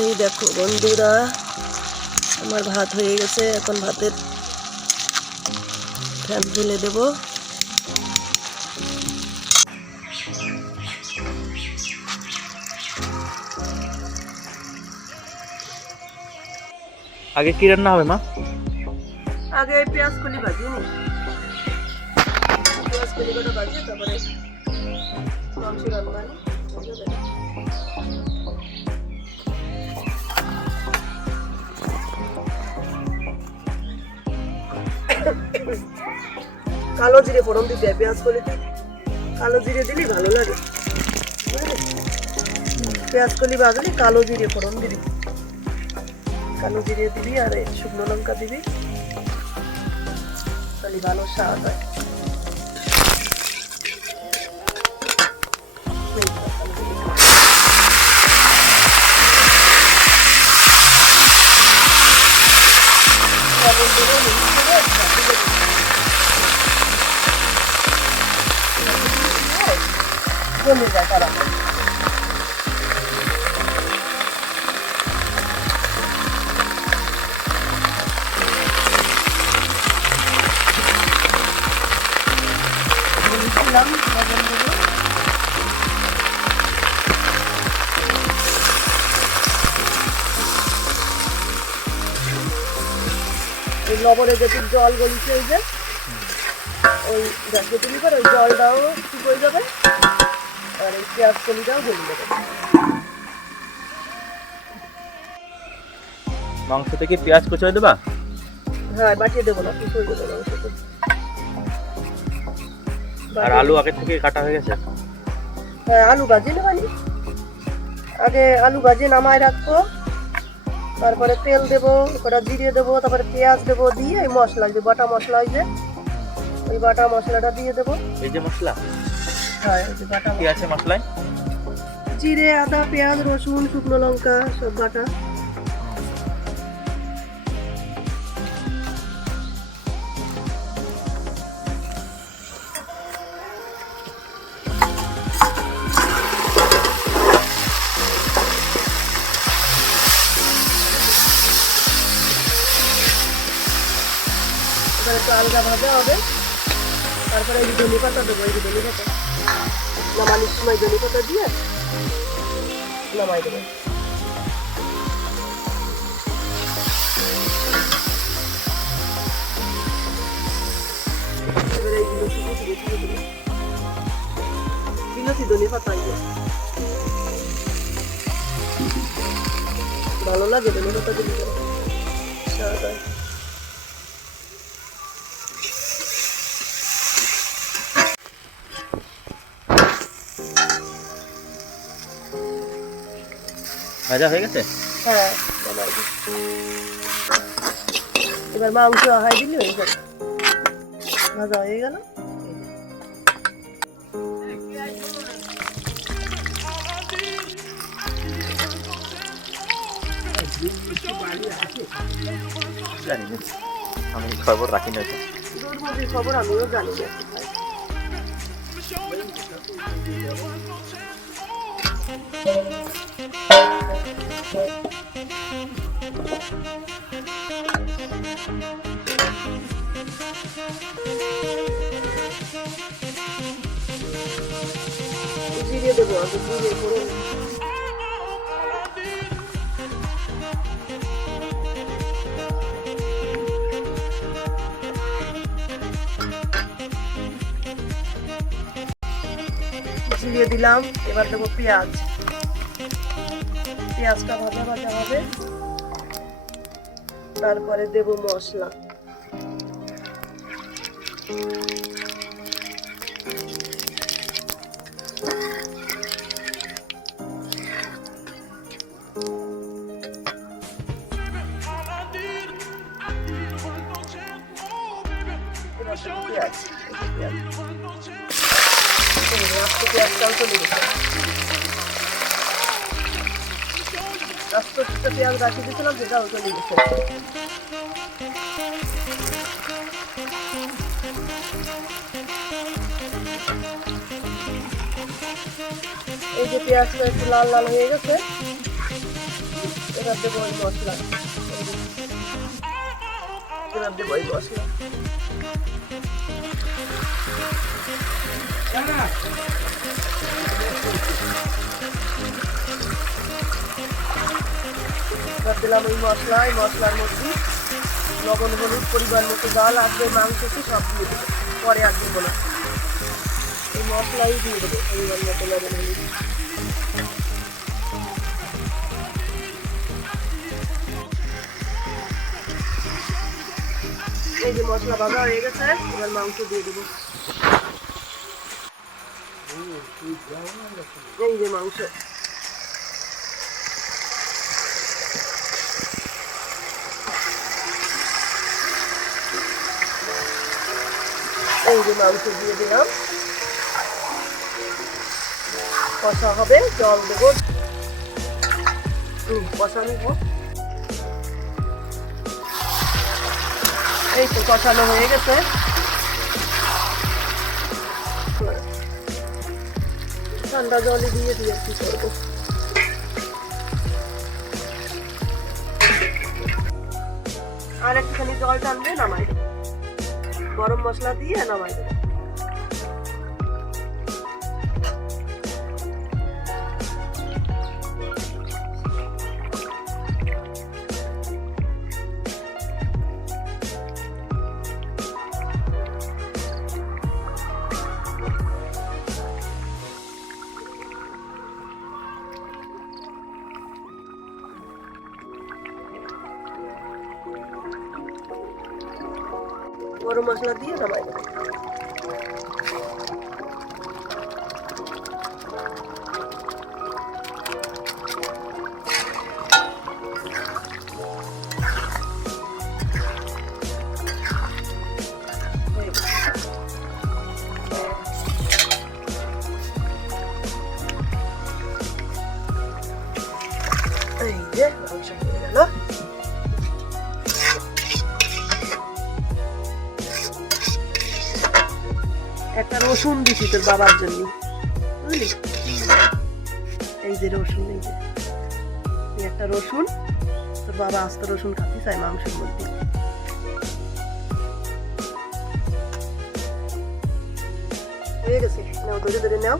এই দেখো বন্ধুরা আমার ভাত হয়ে গেছে এখন ভাতের ফ্যান ঢেলে দেব। আগে কি রান্না হবে মা? আগে পেঁয়াজ কলি ভাজি পেঁয়াজ কলি কটা ভাজি তারপরে মাংস রান্না কালো জিরে ফোড়ন দিতে হয় পেঁয়াজ কলি কালো জিরে দিলেই ভালো লাগে? পেঁয়াজ কলি ভাজলে কালো জিরে ফোড়ন দিবি। কালো জিরে দিবি আর শুকনো লঙ্কা দিবি। তাহলে ভালো স্বাদ হয়। জমে যায় তারা দিলাম লবণ ওই লবণে যেটু জল গলিছে ওই যে, ওই গ্যাসে তুলি করে ওই জলটাও ঠিক হয়ে যাবে। পেঁয়াজ কলিটাও গলে মাংস থেকে পেঁয়াজ কুচে দেবা? হ্যাঁ বাটিয়ে দেবো না হয়ে আর আলু আগে থেকে কাটা হয়ে গেছে? হ্যাঁ আলু ভাজি নেবানি আগে আলু ভাজি নামায় রাখব তারপরে তেল দেবো কটা জিরে দেবো তারপরে পেঁয়াজ দেবো দিয়ে এই মশলা যে বাটা মশলা ওই যে ওই বাটা মশলাটা দিয়ে দেবো। এই যে মশলা? হ্যাঁ বাটা কি আছে মশলায়? জিরে আদা পেঁয়াজ রসুন শুকনো লঙ্কা সব বাটা। একটু আলগা ভাজা হবে। তারপরে এই ধনে পাতা দেবো, এই ধনে পাতা। নামানোর সময় ধনে পাতা দিয়ে নামাই দেবো। বিলতি ধনে পাতা ভালো লাগে ধনে পাতা দিলে। ভাজা হয়ে গেছে? হ্যাঁ। এবার মাংস আহাই দিলি হয়ে যাবে ভাজা হয়ে গেল। জানি আমি খবর রাখি না খবর আমিও জানি না। জিরে দেবো জিরে দিলাম এবার দেবো পেঁয়াজ। পেঁয়াজটা ভাজা ভাজা হবে। তারপরে দেব মশলা। পেঁয়াজ পেঁয়াজটাও চলে গেছে। আস্তে পেঁয়াজ রাখি দিয়েছিলাম সেটাও চলে গেছে এই যে পেঁয়াজটা একটু লাল লাল হয়ে গেছে এবার দেবো ওই মশলা। এবার দেবো ওই মশলা। এবার দিলাম ওই মশলা এই মশলার মধ্যে লবণ, হলুদ, পরিমাণ মতো ডাল আসবে মাংসকে সব দিয়ে দেবো। পরে আর দেবো না। এই মশলাই দিয়ে দেবো, পরিমাণ মতো লবণ, হলুদ। এই যে মশলা ভাজা হয়ে গেছে, এবার মাংস দিয়ে দেবো। এই যে মাংস। এই কষা হবে জল দেবো। হুম, কষা নেব। এই তো কষানো হয়ে গেছে। ঠান্ডা জলে দিয়ে দিয়ে কি করব। আর একটুখানি জল টানবে নামাই। গরম মশলা দিয়ে নামাই দেবো। গরম মশলা দিয়ে নামাই দেবো। একটা রসুন দিছি তোর বাবার জন্য। বুঝলি? এই যে রসুন, এই যে। একটা রসুন, তোর বাবা আস্ত রসুন খাতে চাই মাংসের মধ্যে। হয়ে গেছে। নাও ধরে ধরে নাও।